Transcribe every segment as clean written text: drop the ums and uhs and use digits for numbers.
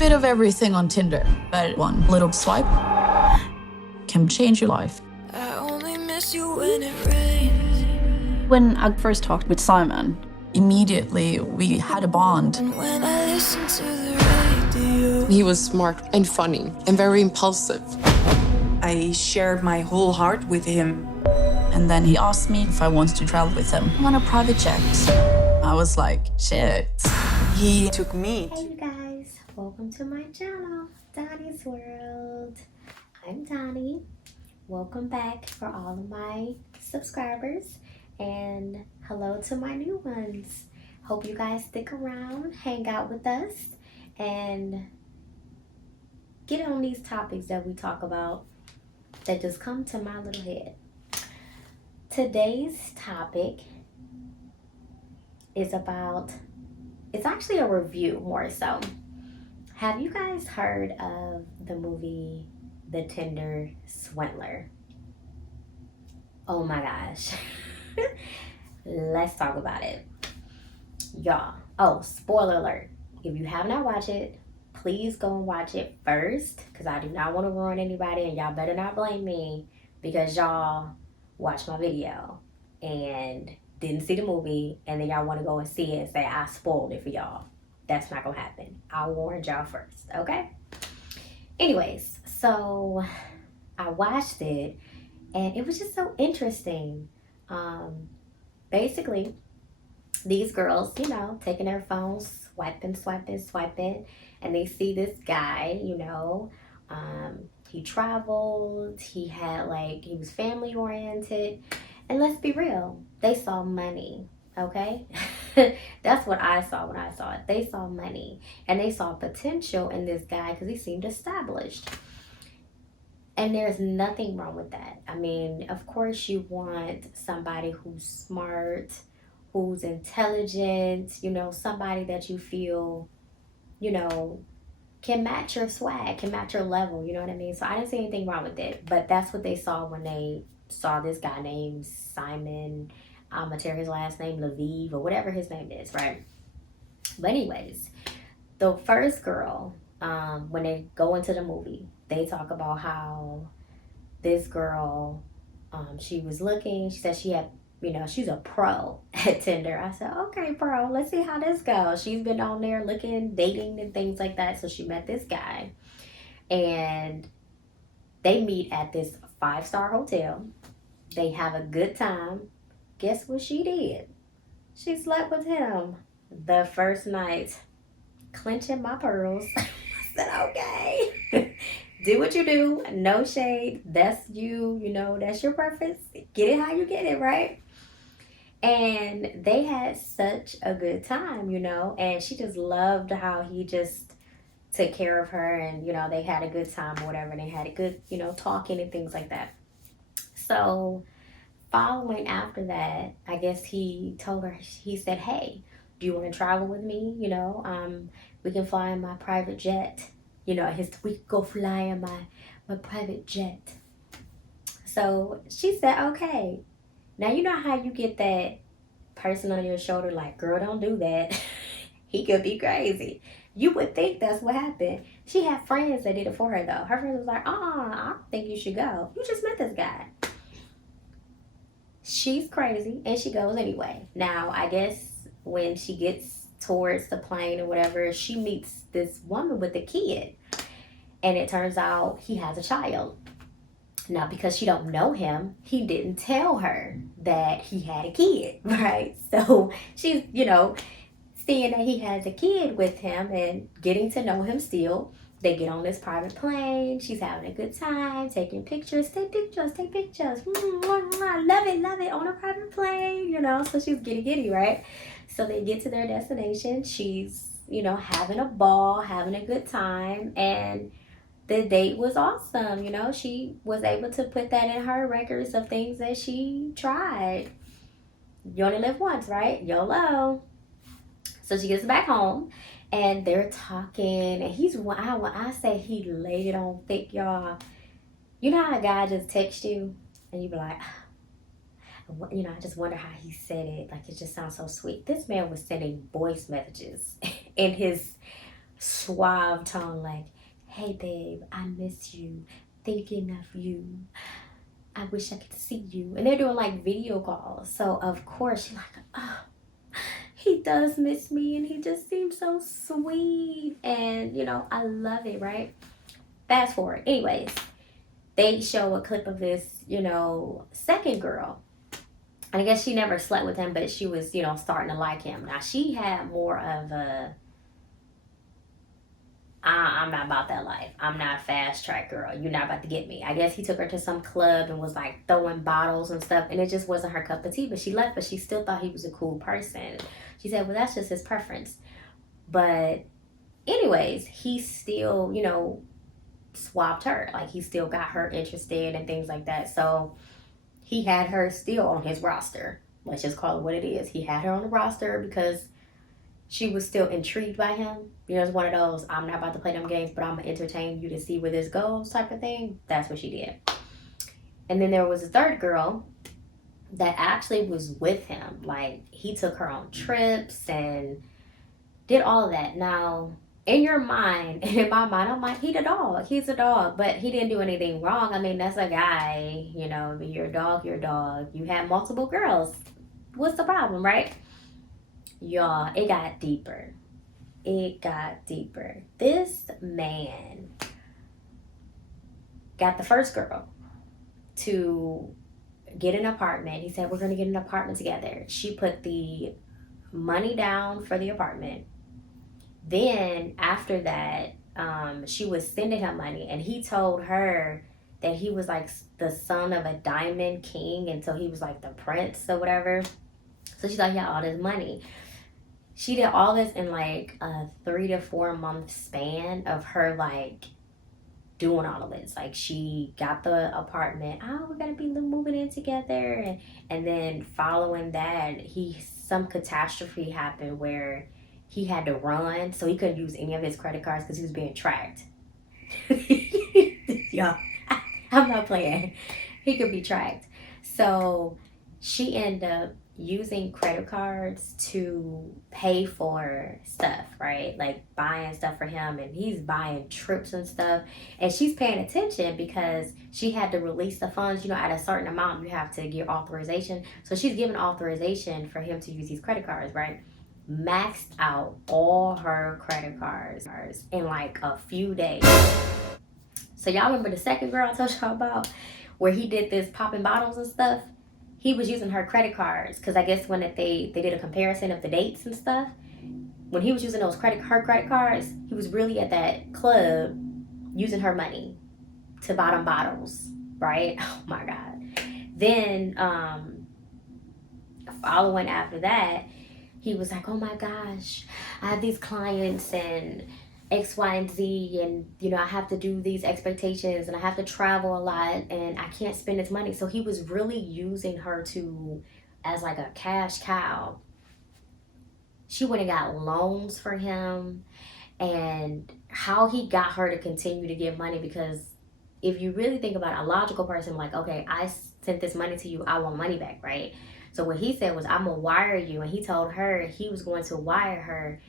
bit of everything on Tinder, but one little swipe can change your life. I only miss you when it rains. When I first talked with Simon, immediately we had a bond. And when I listen to the radio, he was smart and funny and very impulsive. I shared my whole heart with him. And then he asked me if I wanted to travel with him on a private jet. I was like, shit. He took me. Hey you guys, welcome to my channel, Donnie's World. I'm Donnie. Welcome back for all of my subscribers, and hello to my new ones. Hope you guys stick around, hang out with us, and get on these topics that we talk about that just come to my little head. Today's topic is about, it's actually a review more so. Have you guys heard of the movie The Tinder Swindler? Oh my gosh. Let's talk about it. Y'all, oh, spoiler alert. If you have not watched it, please go and watch it first, because I do not want to ruin anybody, and y'all better not blame me because y'all watched my video and didn't see the movie, and then y'all want to go and see it and say I spoiled it for y'all. That's not gonna happen. I warned y'all first, okay? Anyways, so I watched it and it was just so interesting. Basically, these girls, you know, taking their phones, swiping, and they see this guy, you know, he traveled, he was family oriented, and let's be real, they saw money, okay? That's what I saw when I saw it. They saw money, and they saw potential in this guy because he seemed established. And there's nothing wrong with that. I mean, of course you want somebody who's smart, who's intelligent, you know, somebody that you feel, you know, can match your swag, can match your level, you know what I mean? So I didn't see anything wrong with it, but that's what they saw when they saw this guy named Simon, I'm gonna tear his last name, Lviv, or whatever his name is, right? But anyways, the first girl, when they go into the movie, they talk about how this girl, she was looking, she said she had, you know, she's a pro at Tinder. I said, okay, pro, let's see how this goes. She's been on there looking, dating, and things like that. So she met this guy, and they meet at this 5-star hotel. They have a good time. Guess what she did? She slept with him the first night, clenching my pearls. I said, okay. Do what you do. No shade. That's you. You know, that's your preference. Get it how you get it, right? And they had such a good time, you know, and she just loved how he just took care of her, and, you know, they had a good time or whatever, and they had a good, you know, talking and things like that. So following after that, I guess he told her, he said, hey, do you want to travel with me? You know, we can fly in my private jet. You know, we could go fly in my private jet. So she said, okay. Now, you know how you get that person on your shoulder like, girl, don't do that. He could be crazy. You would think that's what happened. She had friends that did it for her, though. Her friends was like, I don't think you should go. You just met this guy. She's crazy, and she goes anyway. Now, I guess when she gets towards the plane or whatever, she meets this woman with a kid. And it turns out he has a child. Now, because she don't know him, he didn't tell her that he had a kid, right? So she's, you know, seeing that he has a kid with him and getting to know him still. They get on this private plane. She's having a good time, taking pictures. Take pictures. I love it on a private plane, you know. So she's giddy, right? So they get to their destination. She's, you know, having a ball, having a good time, and the date was awesome. You know, she was able to put that in her records of things that she tried. You only live once, right? YOLO. So she gets back home, and they're talking, and when I say he laid it on thick, y'all, you know how a guy just texts you, and you be like, you know, I just wonder how he said it. Like, it just sounds so sweet. This man was sending voice messages in his suave tone, like, hey babe, I miss you, thinking of you, I wish I could see you. And they're doing like video calls. So of course she's like, oh, he does miss me and he just seems so sweet. And you know, I love it, right? Fast forward. Anyways, they show a clip of this, you know, second girl. And I guess she never slept with him, but she was, you know, starting to like him. Now she had more of a I'm not about that life. I'm not a fast track girl. You're not about to get me. I guess he took her to some club and was like throwing bottles and stuff, and it just wasn't her cup of tea. But she left, but she still thought he was a cool person. She said, well, that's just his preference. But, anyways, he still, you know, swapped her. Like, he still got her interested and things like that. So, he had her still on his roster. Let's just call it what it is. He had her on the roster because she was still intrigued by him. You know, it's one of those, I'm not about to play them games, but I'm going to entertain you to see where this goes type of thing. That's what she did. And then there was a third girl that actually was with him. Like, he took her on trips and did all of that. Now, in your mind, and in my mind, I'm like, he's a dog. He's a dog. But he didn't do anything wrong. I mean, that's a guy. You know, you're a dog, you're a dog. You have multiple girls. What's the problem, right? Y'all, it got deeper. It got deeper. This man got the first girl to get an apartment. He said, we're going to get an apartment together. She put the money down for the apartment. Then after that, she was sending him money, and he told her that he was like the son of a diamond king, and so he was like the prince or whatever. So she thought he had all this money. She did all this in like a 3 to 4 month span of her like doing all of this. Like, she got the apartment. Oh, we're gonna be moving in together, and then following that, some catastrophe happened where he had to run, so he couldn't use any of his credit cards because he was being tracked. Yeah, I'm not playing. He could be tracked. So she ended up using credit cards to pay for stuff, right? Like buying stuff for him, and he's buying trips and stuff. And she's paying attention because she had to release the funds, you know, at a certain amount, you have to get authorization. So she's given authorization for him to use these credit cards, right? Maxed out all her credit cards in like a few days. So y'all remember the second girl I told y'all about where he did this popping bottles and stuff? He was using her credit cards because I guess when they did a comparison of the dates and stuff, when he was using her credit cards, he was really at that club using her money to buy them bottles, right? Oh my God. Then following after that, he was like, oh my gosh, I have these clients and X, Y, and Z, and you know, I have to do these expectations and I have to travel a lot and I can't spend this money. So he was really using her as like a cash cow. She went and got loans for him, and how he got her to continue to give money, because if you really think about it, a logical person, like, okay, I sent this money to you, I want money back, right? So what he said was, I'm gonna wire you, and he told her he was going to wire her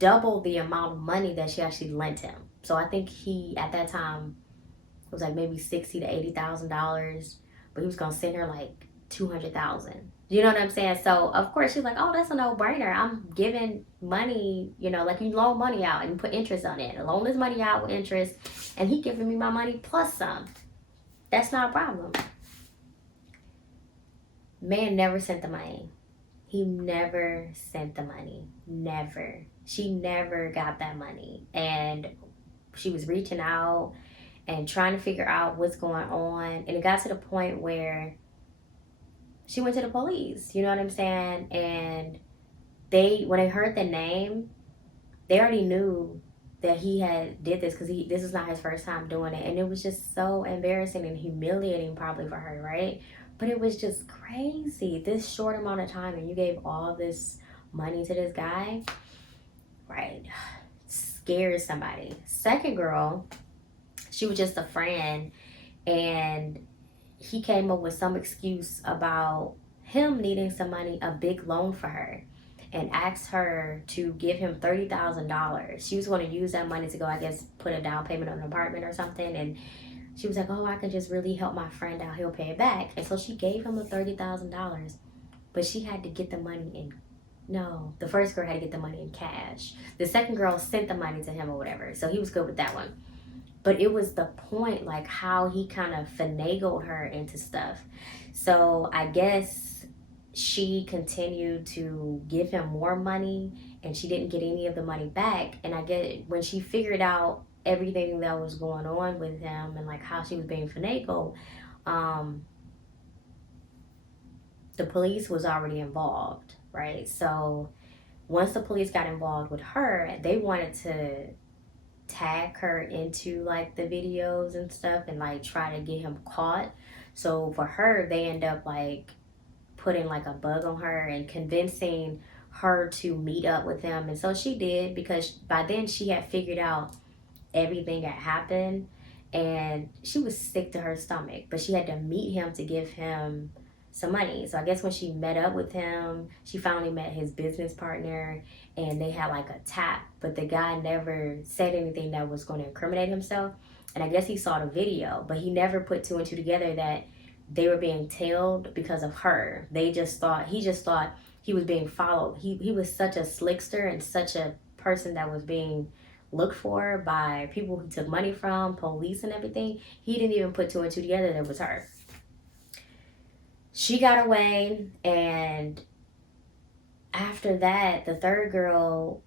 double the amount of money that she actually lent him. So I think he at that time was like maybe $60,000 to $80,000, but he was gonna send her like $200,000. You know what I'm saying? So of course she's like, oh, that's a no-brainer. I'm giving money, you know, like you loan money out and you put interest on it. I loan this money out with interest, and he giving me my money plus some. That's not a problem. Man never sent the money. He never sent the money. Never. She never got that money. And she was reaching out and trying to figure out what's going on. And it got to the point where she went to the police. You know what I'm saying? And when they heard the name, they already knew that he had did this because this is not his first time doing it. And it was just so embarrassing and humiliating probably for her, right? But it was just crazy. This short amount of time, and you gave all this money to this guy, right? Scares somebody. Second girl, she was just a friend, and he came up with some excuse about him needing some money, a big loan for her. and asked her to give him $30,000. She was going to use that money to go, I guess, put a down payment on an apartment or something. And she was like, oh, I can just really help my friend out. He'll pay it back. And so she gave him the $30,000. But she had to get the money in. No, the first girl had to get the money in cash. The second girl sent the money to him or whatever. So he was good with that one. But it was the point, like how he kind of finagled her into stuff. So I guess she continued to give him more money and she didn't get any of the money back. And I get when she figured out everything that was going on with him and like how she was being finagled, the police was already involved, right? So once the police got involved with her, they wanted to tag her into like the videos and stuff and like try to get him caught. So for her, they end up like putting like a bug on her and convincing her to meet up with him. And so she did, because by then she had figured out everything that happened and she was sick to her stomach, but she had to meet him to give him some money. So I guess when she met up with him, she finally met his business partner and they had like a tap, but the guy never said anything that was going to incriminate himself. And I guess he saw the video, but he never put two and two together that they were being tailed because of her. He just thought he was being followed. He was such a slickster and such a person that was being looked for by people who took money from, police and everything. He didn't even put two and two together that it was her. She got away, and after that, the third girl,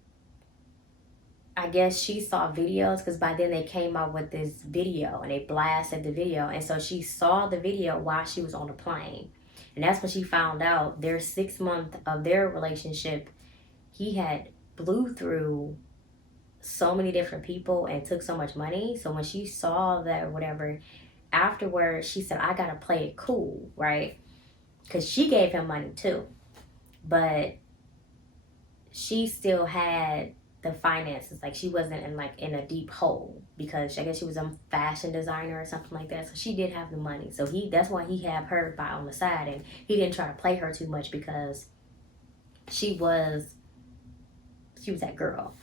I guess she saw videos, because by then they came out with this video and they blasted the video. And so she saw the video while she was on the plane. And that's when she found out their 6 month of their relationship, he had blew through so many different people and took so much money. So when she saw that or whatever, afterwards, she said, I got to play it cool, right? Because she gave him money too. But she still had the finances. Like she wasn't in a deep hole, because I guess she was a fashion designer or something like that. So she did have the money. So that's why he had her by on the side, and he didn't try to play her too much because she was that girl.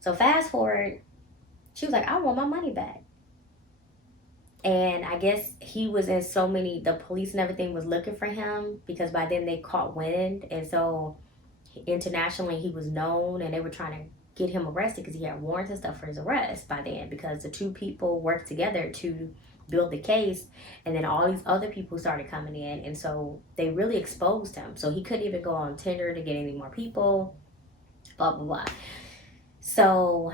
So fast forward, she was like, I want my money back. And I guess he was in so many, the police and everything was looking for him, because by then they caught wind. And so internationally he was known, and they were trying to get him arrested because he had warrants and stuff for his arrest by then, because the two people worked together to build the case. And then all these other people started coming in. And so they really exposed him. So he couldn't even go on Tinder to get any more people, blah, blah, blah. So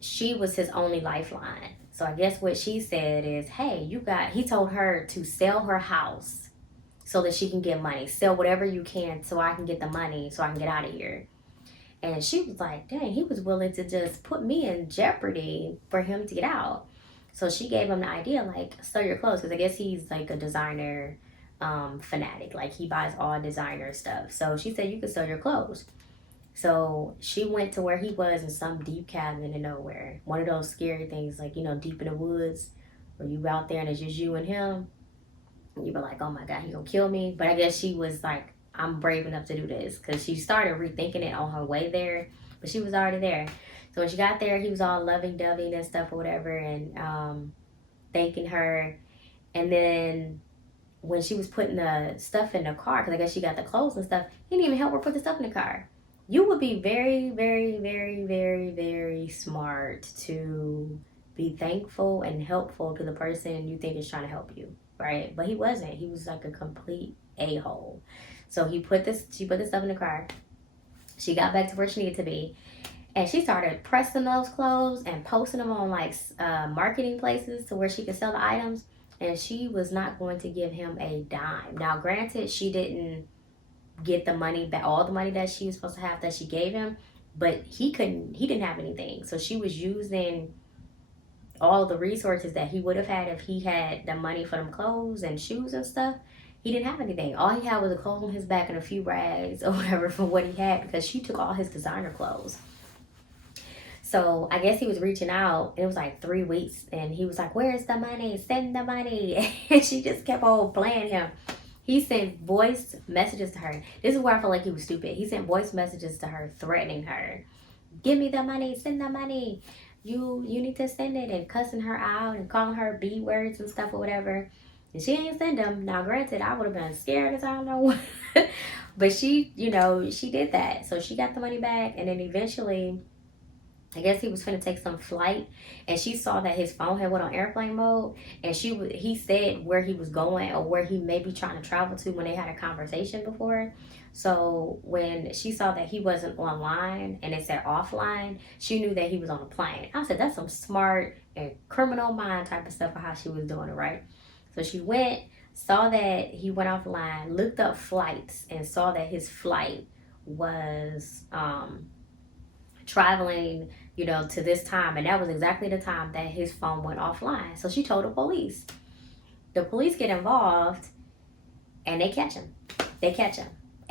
she was his only lifeline. So I guess what she said is, hey, he told her to sell her house so that she can get money. Sell whatever you can so I can get the money so I can get out of here. And she was like, dang, he was willing to just put me in jeopardy for him to get out. So she gave him the idea, like, sell your clothes. Because I guess he's like a designer fanatic. Like he buys all designer stuff. So she said, you could sell your clothes. So she went to where he was in some deep cabin in nowhere. One of those scary things, like, deep in the woods, where you out there and it's just you and him. And you be like, oh my God, he gonna kill me. But I guess she was like, I'm brave enough to do this, because she started rethinking it on her way there. But she was already there. So when she got there, he was all loving-dovey and stuff or whatever, and thanking her. And then when she was putting the stuff in the car, because I guess she got the clothes and stuff, he didn't even help her put the stuff in the car. You would be very, very, very, very, very smart to be thankful and helpful to the person you think is trying to help you, right? But he wasn't. He was like a complete a-hole. So she put the stuff in the car. She got back to where she needed to be, and she started pressing those clothes and posting them on like marketing places to where she could sell the items. And she was not going to give him a dime. Now, granted, she didn't get the money back, all the money that she was supposed to have that she gave him, but he didn't have anything. So she was using all the resources that he would have had if he had the money for them clothes and shoes and stuff. He didn't have anything. All he had was a clothes on his back and a few rags or whatever for what he had, because she took all his designer clothes. So I guess he was reaching out, and it was like 3 weeks, and he was like, where's the money? Send the money. And she just kept on playing him. He sent voice messages to her. This is where I feel like he was stupid. He sent voice messages to her threatening her. Give me the money, send the money. You need to send it, and cussing her out and calling her B words and stuff or whatever. And she ain't send them. Now granted, I would have been scared as I don't know what. But she, she did that. So she got the money back, and then eventually I guess he was finna take some flight, and she saw that his phone had went on airplane mode, and he said where he was going or where he may be trying to travel to when they had a conversation before. So when she saw that he wasn't online and it said offline, she knew that he was on a plane. I said, that's some smart and criminal mind type of stuff for how she was doing it, right? So she went, saw that he went offline, looked up flights, and saw that his flight was traveling, to this time, and that was exactly the time that his phone went offline. So she told the police. The police get involved, and they catch him.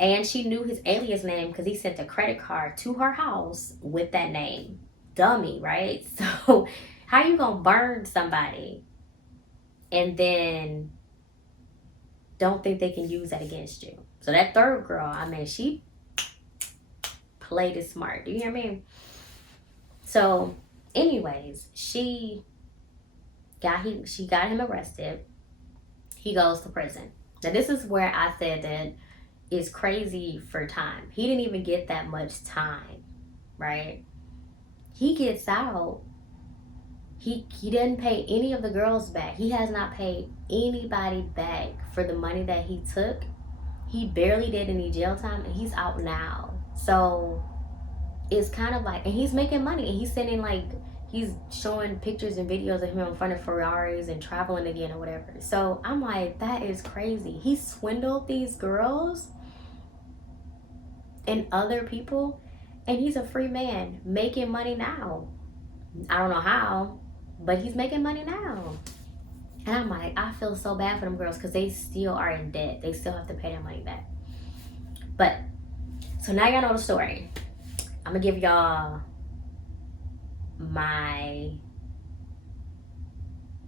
And she knew his alias name because he sent a credit card to her house with that name. Dummy, right? So how you gonna burn somebody and then don't think they can use that against you? So that third girl, she played it smart. Do you hear me? So, anyways, she got him arrested. He goes to prison. Now, this is where I said that it's crazy for time. He didn't even get that much time, right? He gets out. He didn't pay any of the girls back. He has not paid anybody back for the money that he took. He barely did any jail time, and he's out now. So it's kind of like, and he's making money, and he's sending he's showing pictures and videos of him in front of Ferraris and traveling again or whatever. So I'm like, that is crazy. He swindled these girls and other people, and he's a free man making money now. I don't know how, but he's making money now. And I'm like, I feel so bad for them girls because they still are in debt. They still have to pay their money back. But so now y'all know the story. I'm gonna give y'all my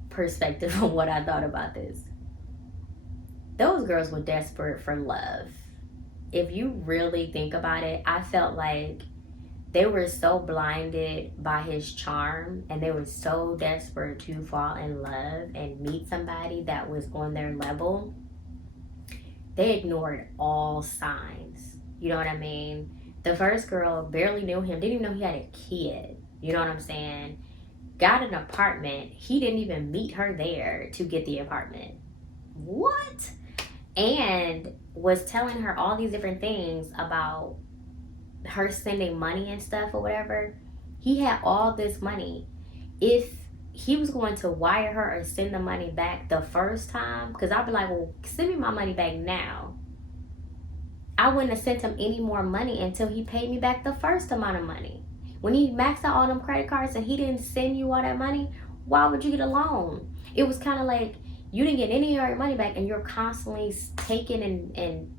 perspective on what I thought about this. Those girls were desperate for love. If you really think about it, I felt like they were so blinded by his charm, and they were so desperate to fall in love and meet somebody that was on their level. They ignored all signs. You know what I mean? The first girl barely knew him, didn't even know he had a kid. You know what I'm saying? Got an apartment. He didn't even meet her there to get the apartment. What? And was telling her all these different things about her sending money and stuff or whatever. He had all this money. If he was going to wire her or send the money back the first time, because I'd be like, well, send me my money back now. I wouldn't have sent him any more money until he paid me back the first amount of money. When he maxed out all them credit cards and he didn't send you all that money, why would you get a loan? It was kind of like you didn't get any of your money back, and you're constantly taking and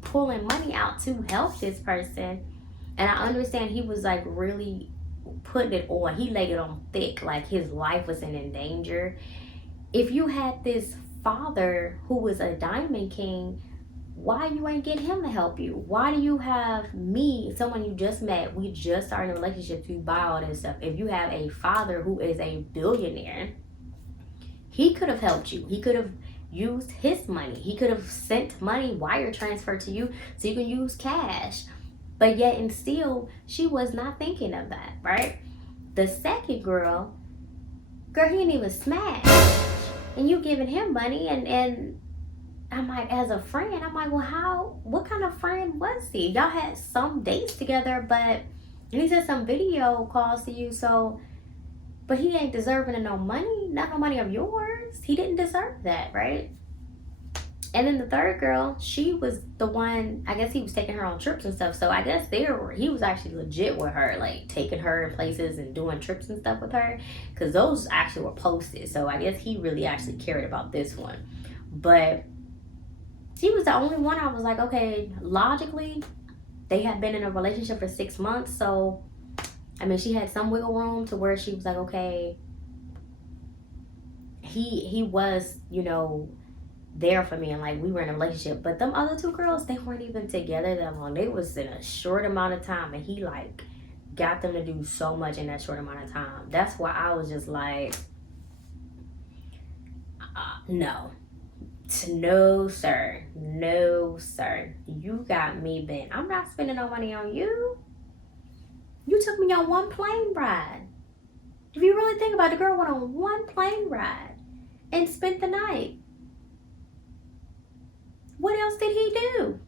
pulling money out to help this person. And I understand he was really putting it on. He laid it on thick, like his life was in danger. If you had this father who was a diamond king, why you ain't get him to help you? Why do you have me, someone you just met, we just started a relationship, to buy all this stuff? If you have a father who is a billionaire, he could have helped you. He could have used his money. He could have sent money, wire transfer to you so you can use cash. But yet and still, she was not thinking of that, right? The second girl, he didn't even smash. And you giving him money, and I'm like, as a friend, I'm like, well, what kind of friend was he? Y'all had some dates together, and he said some video calls to you, but he ain't deserving of no money, not no money of yours. He didn't deserve that, right? And then the third girl, she was the one, I guess he was taking her on trips and stuff. So I guess he was actually legit with her, taking her places and doing trips and stuff with her. Because those actually were posted. So I guess he really actually cared about this one. But she was the only one I was like, okay, logically, they had been in a relationship for 6 months. So, she had some wiggle room to where she was like, okay, he was, there for me and like we were in a relationship. But them other two girls, they weren't even together that long. They was in a short amount of time, and he like got them to do so much in that short amount of time. That's why I was just like, no. No, sir. No, sir. You got me bent. I'm not spending no money on you. You took me on one plane ride. If you really think about it, the girl went on one plane ride and spent the night. What else did he do?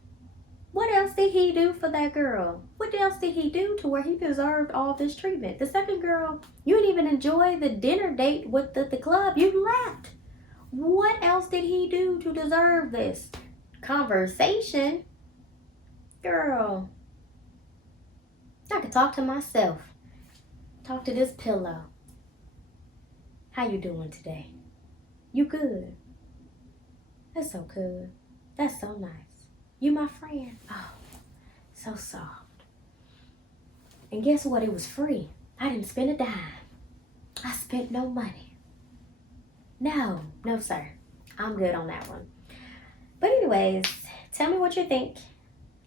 What else did he do for that girl? What else did he do to where he deserved all this treatment? The second girl, you didn't even enjoy the dinner date with the club. You left. What else did he do to deserve this? Conversation? Girl, I could talk to myself. Talk to this pillow. How you doing today? You good? That's so good. That's so nice. You my friend. Oh, so soft. And guess what? It was free. I didn't spend a dime. I spent no money. No, sir. I'm good on that one. But anyways, tell me what you think.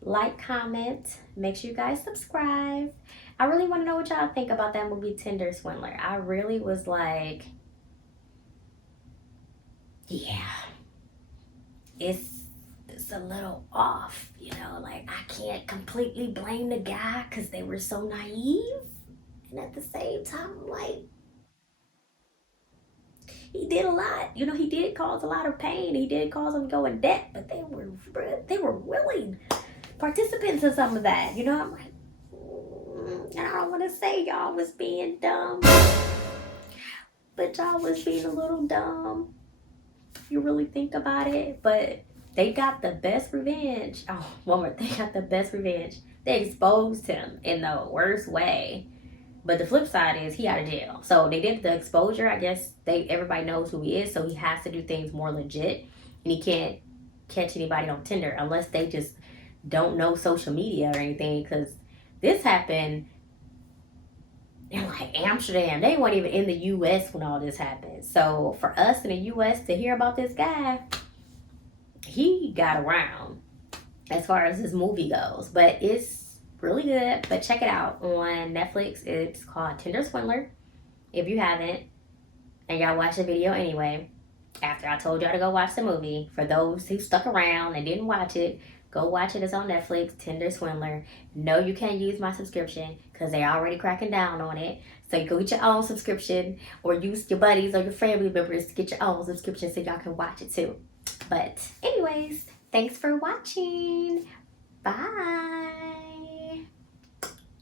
Like, comment. Make sure you guys subscribe. I really want to know what y'all think about that movie Tinder Swindler. I really was like, yeah, it's a little off, you know, like I can't completely blame the guy because they were so naive. And at the same time, like, he did a lot. You know, he did cause a lot of pain. He did cause them to go in debt, but they were willing participants in some of that. You know, I'm like, and I don't want to say y'all was being dumb, but y'all was being a little dumb. If you really think about it, but they got the best revenge. Oh, one more. They got the best revenge. They exposed him in the worst way. But the flip side is he out of jail. So they did the exposure. I guess everybody knows who he is. So he has to do things more legit. And he can't catch anybody on Tinder unless they just don't know social media or anything. Because this happened in like Amsterdam. They weren't even in the U.S. when all this happened. So for us in the U.S. to hear about this guy, he got around as far as this movie goes. But it's really good. But check it out on Netflix. It's called Tinder Swindler. If you haven't, and y'all watch the video anyway, after I told y'all to go watch the movie, for those who stuck around and didn't watch it, go watch it. It's on Netflix, Tinder Swindler. No, you can't use my subscription because they're already cracking down on it. So you go get your own subscription or use your buddies or your family members to get your own subscription so y'all can watch it too. But anyways, thanks for watching. Bye.